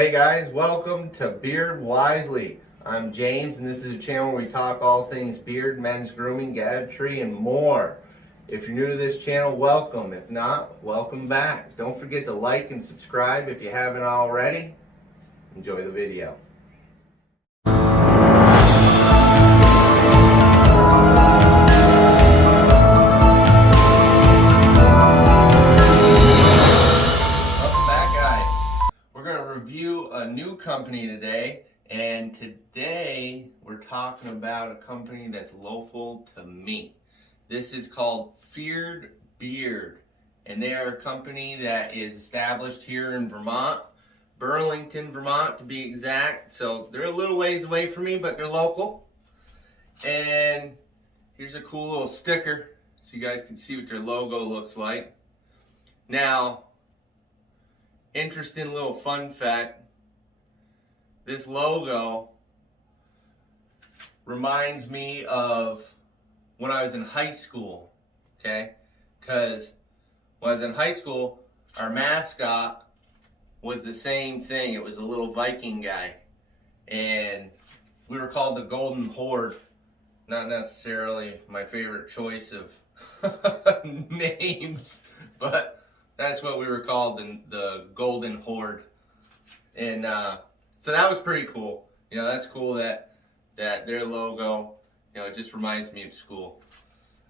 Hey guys, welcome to Beard Wisely. I'm James and this is a channel where we talk all things beard, men's grooming, gadgetry, and more. If you're new to this channel, welcome. If not, welcome back. Don't forget to like and subscribe if you haven't already. Enjoy the video. Review a new company today, and today we're talking about a company that's local to me. This is called Feared Beard, and they are a company that is established here in Vermont, Burlington, Vermont to be exact. So they're a little ways away from me, but they're local. And here's a cool little sticker so you guys can see what their logo looks like. Now, interesting little fun fact, this logo reminds me of when I was in high school, okay? Because when I was in high school, our mascot was the same thing. It was a little Viking guy. And we were called the Golden Horde. Not necessarily my favorite choice of names, but that's what we were called, the Golden Horde. And so that was pretty cool. You know, that's cool that their logo, you know, it just reminds me of school.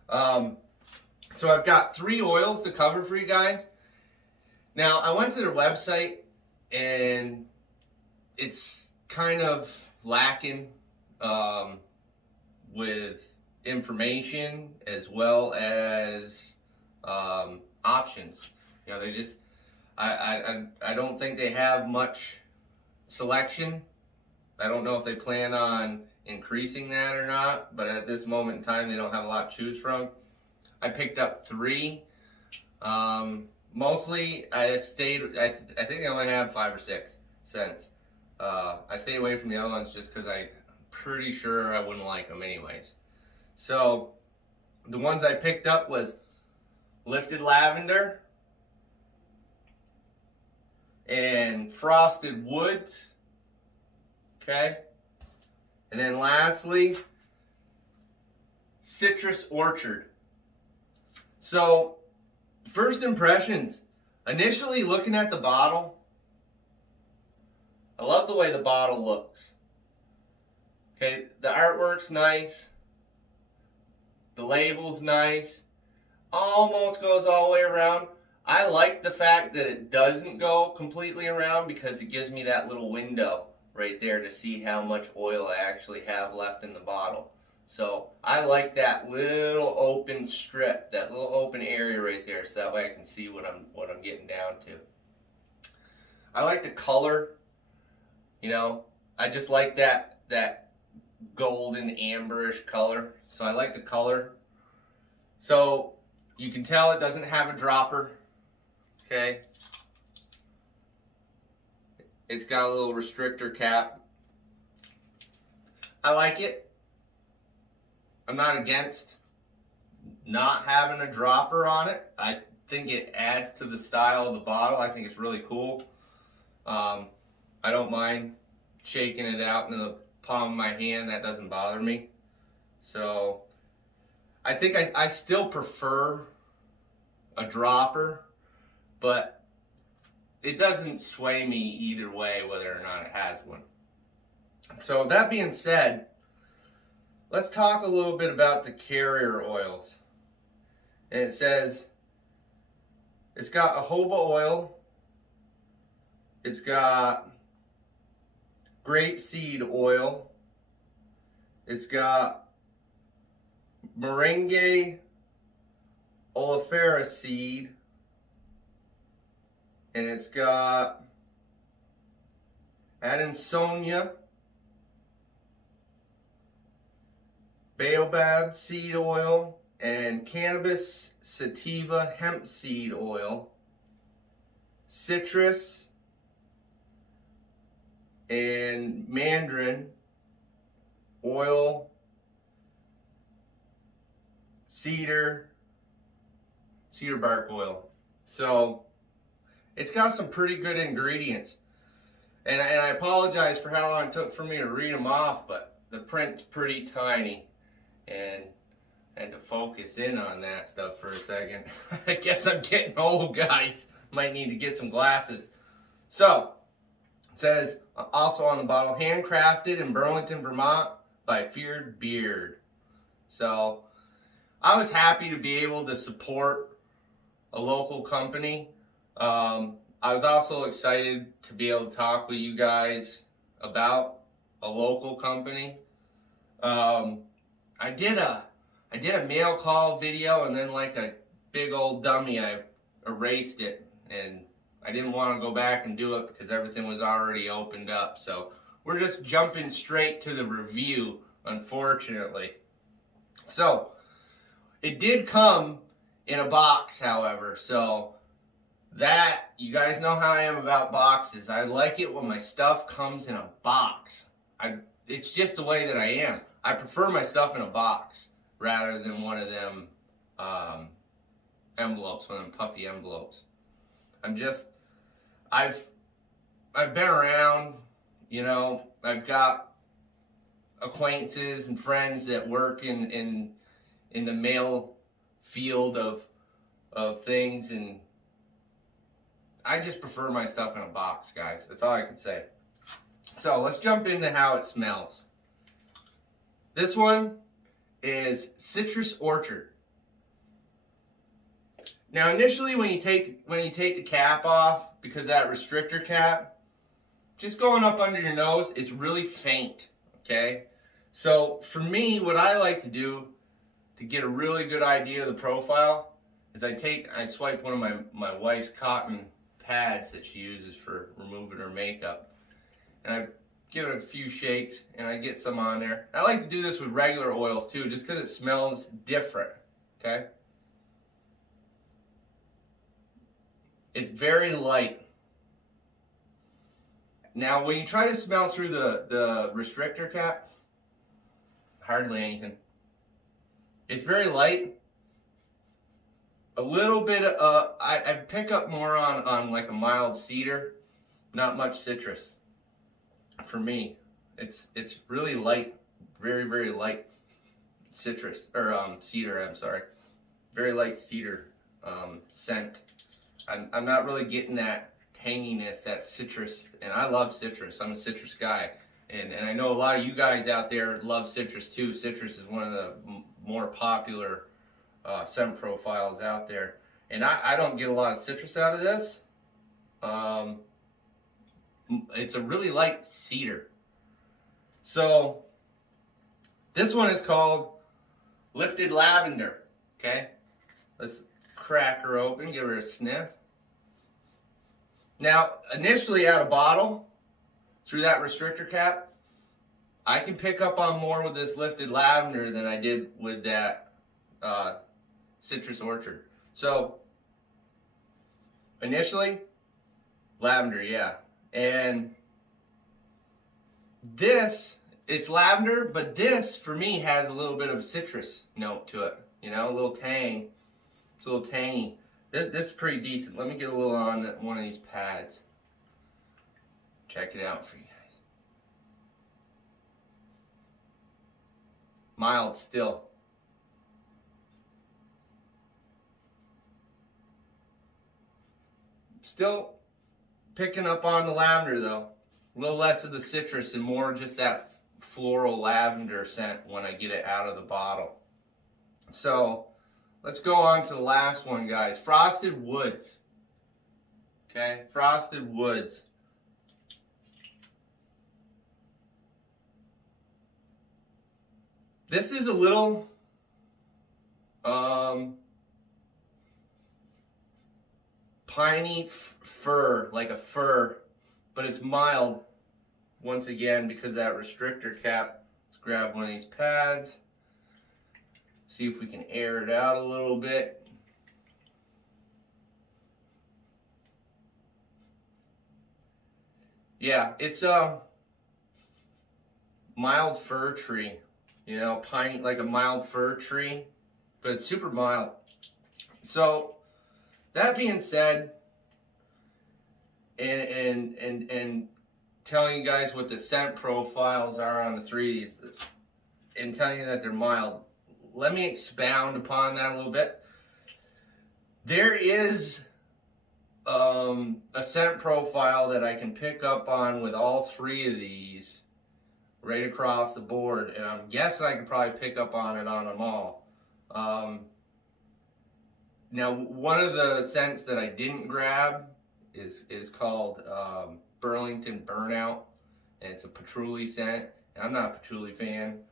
So I've got 3 oils to cover for you guys. Now, I went to their website and it's kind of lacking with information as well as options. You know, they just, I don't think they have much selection. I don't know if they plan on increasing that or not, but at this moment in time, they don't have a lot to choose from. I picked up 3. Mostly, I think they only have 5 or 6 cents. I stayed away from the other ones just because I'm pretty sure I wouldn't like them anyways. So, the ones I picked up was Lifted Lavender and Frosted Woods, okay? And then lastly, Citrus Orchard. So, first impressions, initially looking at the bottle, I love the way the bottle looks. Okay, the artwork's nice, the label's nice, almost goes all the way around. I like the fact that it doesn't go completely around because it gives me that little window right there to see how much oil I actually have left in the bottle. So I like that little open strip, that little open area right there, so that way I can see what I'm getting down to. I like the color. You know, I just like that golden amberish color. So I like the color. So you can tell it doesn't have a dropper. Okay, it's got a little restrictor cap. I like it. I'm not against not having a dropper on it. I think it adds to the style of the bottle. I think it's really cool. I don't mind shaking it out into the palm of my hand. That doesn't bother me. So I think I still prefer a dropper, but it doesn't sway me either way whether or not it has one. So that being said, let's talk a little bit about the carrier oils. And it says it's got jojoba oil, it's got grapeseed oil, it's got moringa oleifera seed, and it's got Adansonia, baobab seed oil, and cannabis sativa hemp seed oil, citrus, and mandarin oil, cedar bark oil. So it's got some pretty good ingredients. And I apologize for how long it took for me to read them off, but the print's pretty tiny, and I had to focus in on that stuff for a second. I guess I'm getting old, guys. Might need to get some glasses. So, it says also on the bottle, handcrafted in Burlington, Vermont by Feared Beard. So, I was happy to be able to support a local company. I was also excited to be able to talk with you guys about a local company. I did a mail call video, and then like a big old dummy, I erased it, and I didn't want to go back and do it because everything was already opened up. So we're just jumping straight to the review, unfortunately. So it did come in a box, however, so that, you guys know how I am about boxes. I like it when my stuff comes in a box. It's just the way that I am. I prefer my stuff in a box rather than one of them envelopes, one of them puffy envelopes. I've been around, you know, I've got acquaintances and friends that work in the mail field of things, and I just prefer my stuff in a box, guys. That's all I can say. So let's jump into how it smells. This one is Citrus Orchard. Now initially when you take the cap off, because that restrictor cap, just going up under your nose, it's really faint, okay? So for me, what I like to do to get a really good idea of the profile is I swipe one of my wife's cotton pads that she uses for removing her makeup, and I give it a few shakes and I get some on there. I like to do this with regular oils too, just because it smells different, okay? It's very light. Now when you try to smell through the restrictor cap, hardly anything. It's very light. A little bit I pick up more on like a mild cedar, not much citrus. For me, it's really light, very, very light citrus, or cedar, I'm sorry. Very light cedar scent. I'm not really getting that tanginess, that citrus, and I love citrus. I'm a citrus guy, and I know a lot of you guys out there love citrus too. Citrus is one of the more popular scent profiles out there, and I don't get a lot of citrus out of this. It's a really light cedar. So this one is called Lifted Lavender. Okay, let's crack her open, give her a sniff. Now initially out of bottle, through that restrictor cap, I can pick up on more with this Lifted Lavender than I did with that Citrus Orchard. So initially, lavender, yeah. And this, it's lavender, but this for me has a little bit of a citrus note to it. You know, a little tang. It's a little tangy. This is pretty decent. Let me get a little on one of these pads. Check it out for you guys. Mild still. Still picking up on the lavender though. A little less of the citrus and more just that floral lavender scent when I get it out of the bottle. So let's go on to the last one, guys. Frosted Woods. Okay, Frosted Woods. This is a little piney fir, like a fir, but it's mild. Once again, because that restrictor cap. Let's grab one of these pads. See if we can air it out a little bit. Yeah, it's a mild fir tree. You know, piney, like a mild fir tree, but it's super mild. So that being said, and telling you guys what the scent profiles are on the 3 of these and telling you that they're mild, let me expound upon that a little bit. There is a scent profile that I can pick up on with all 3 of these right across the board, and I'm guessing I could probably pick up on it on them all. Now, one of the scents that I didn't grab is called Burlington Burnout, and it's a patchouli scent, and I'm not a patchouli fan.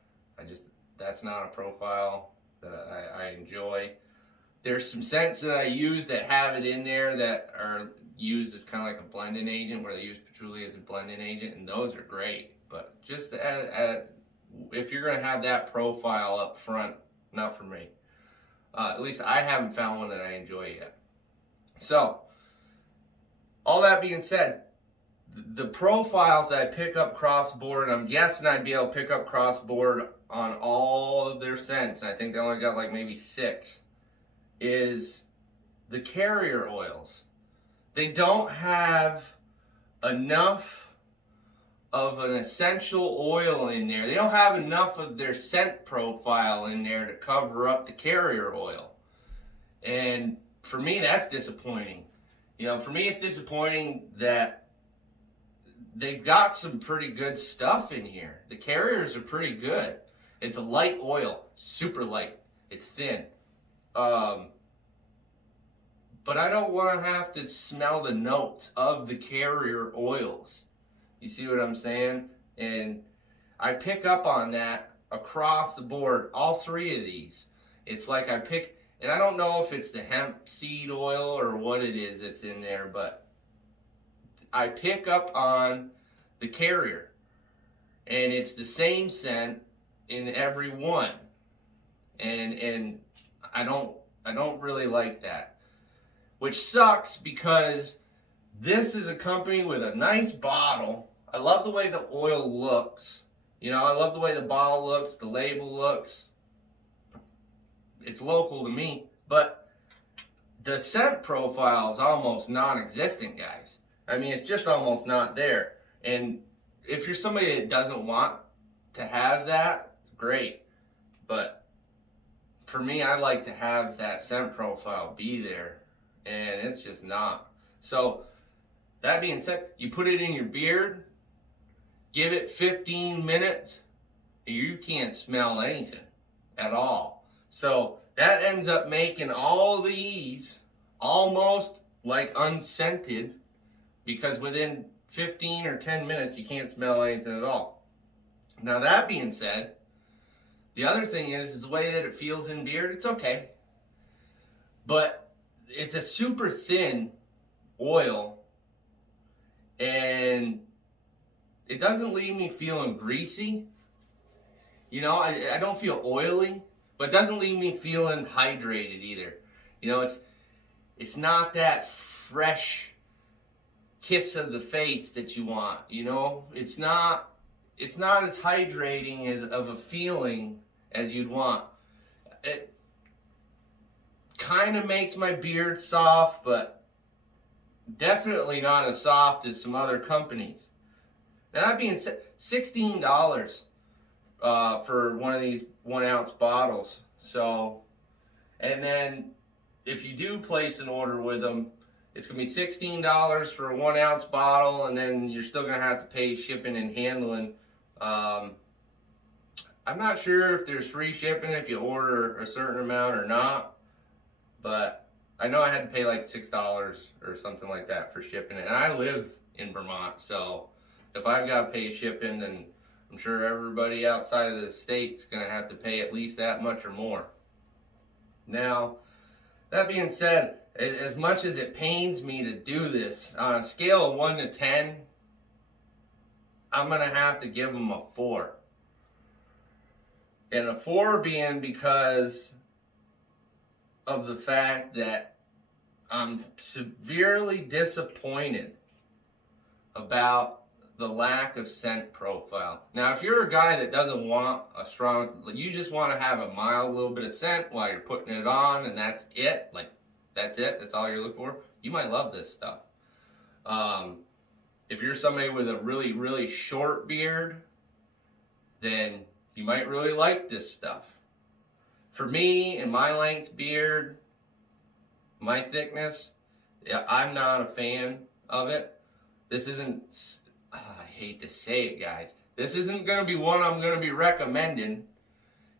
That's not a profile that I enjoy. There's some scents that I use that have it in there that are used as kind of like a blending agent, where they use patchouli as a blending agent, and those are great. But just if you're going to have that profile up front, not for me. At least I haven't found one that I enjoy yet. So, all that being said, the profiles that I pick up cross-board, and I'm guessing I'd be able to pick up cross-board on all of their scents, I think they only got like maybe 6, is the carrier oils. They don't have enough of an essential oil in there. They don't have enough of their scent profile in there to cover up the carrier oil. And for me, that's disappointing. You know, for me, it's disappointing that they've got some pretty good stuff in here. The carriers are pretty good. It's a light oil, super light. It's thin. But I don't want to have to smell the notes of the carrier oils. You see what I'm saying? And I pick up on that across the board, all 3 of these. It's like I pick, and I don't know if it's the hemp seed oil or what it is that's in there, but I pick up on the carrier. And it's the same scent in every one. And I don't really like that. Which sucks, because this is a company with a nice bottle. I love the way the oil looks. You know, I love the way the bottle looks, the label looks. It's local to me, but the scent profile is almost non-existent, guys. I mean, it's just almost not there. And if you're somebody that doesn't want to have that, great. But for me, I like to have that scent profile be there, and it's just not. So, that being said, you put it in your beard, give it 15 minutes, you can't smell anything at all. So that ends up making all these almost like unscented, because within 15 or 10 minutes you can't smell anything at all. Now, that being said, the other thing is the way that it feels in beard, it's okay. But it's a super thin oil, and it doesn't leave me feeling greasy. You know, I don't feel oily, but it doesn't leave me feeling hydrated either. You know, it's not that fresh kiss of the face that you want. You know, it's not as hydrating as of a feeling as you'd want. It kind of makes my beard soft, but definitely not as soft as some other companies. Now, that being said, $16 for one of these 1 ounce bottles. So, and then if you do place an order with them, it's going to be $16 for a 1 ounce bottle, and then you're still going to have to pay shipping and handling. I'm not sure if there's free shipping if you order a certain amount or not, but I know I had to pay like $6 or something like that for shipping it. And I live in Vermont, so if I've got to pay shipping, then I'm sure everybody outside of the state's going to have to pay at least that much or more. Now, that being said, as much as it pains me to do this, on a scale of 1 to 10, I'm going to have to give them a 4. And a 4 being because of the fact that I'm severely disappointed about the lack of scent profile. Now, if you're a guy that doesn't want a strong, you just want to have a mild little bit of scent while you're putting it on, and that's it, like, that's it, that's all you're looking for, you might love this stuff. if you're somebody with a really, really short beard, then you might really like this stuff. For me and my length beard, my thickness, yeah, I'm not a fan of it. This isn't, I hate to say it, guys. This isn't going to be one I'm going to be recommending.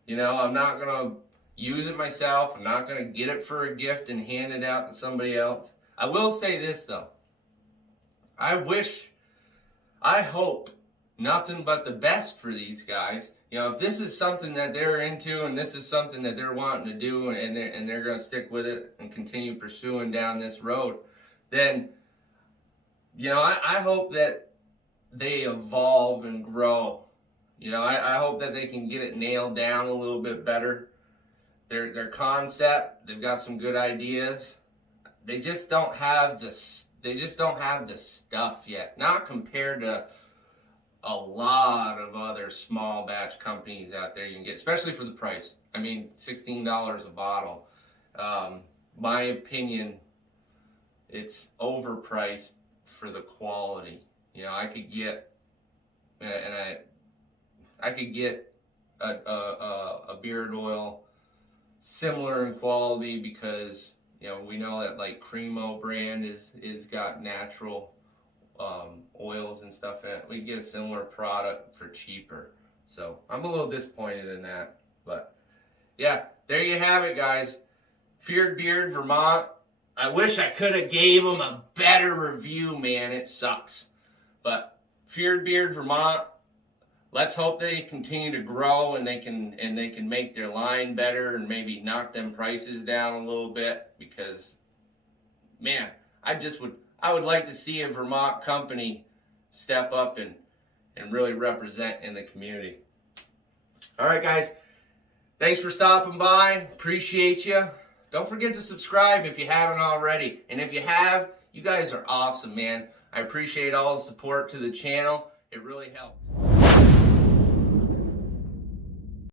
You know, I'm not going to use it myself. I'm not going to get it for a gift and hand it out to somebody else. I will say this, though. I hope nothing but the best for these guys. You know, if this is something that they're into and this is something that they're wanting to do and they're going to stick with it and continue pursuing down this road, then, you know, I hope that they evolve and grow. You know, I hope that they can get it nailed down a little bit better. Their concept, they've got some good ideas. They just don't have this. They just don't have the stuff yet. Not compared to a lot of other small batch companies out there you can get, especially for the price. I mean, $16 a bottle. My opinion, it's overpriced for the quality. You know, I could get, I could get a beard oil similar in quality because, you know, we know that like Cremo brand is got natural oils and stuff in it. We get a similar product for cheaper. So I'm a little disappointed in that. But yeah, there you have it, guys. Feared Beard, Vermont. I wish I could have gave them a better review, man. It sucks. But Feared Beard, Vermont. Let's hope they continue to grow and they can make their line better and maybe knock them prices down a little bit, because man, I would like to see a Vermont company step up and really represent in the community. All right, guys. Thanks for stopping by. Appreciate you. Don't forget to subscribe if you haven't already. And if you have, you guys are awesome, man. I appreciate all the support to the channel. It really helps.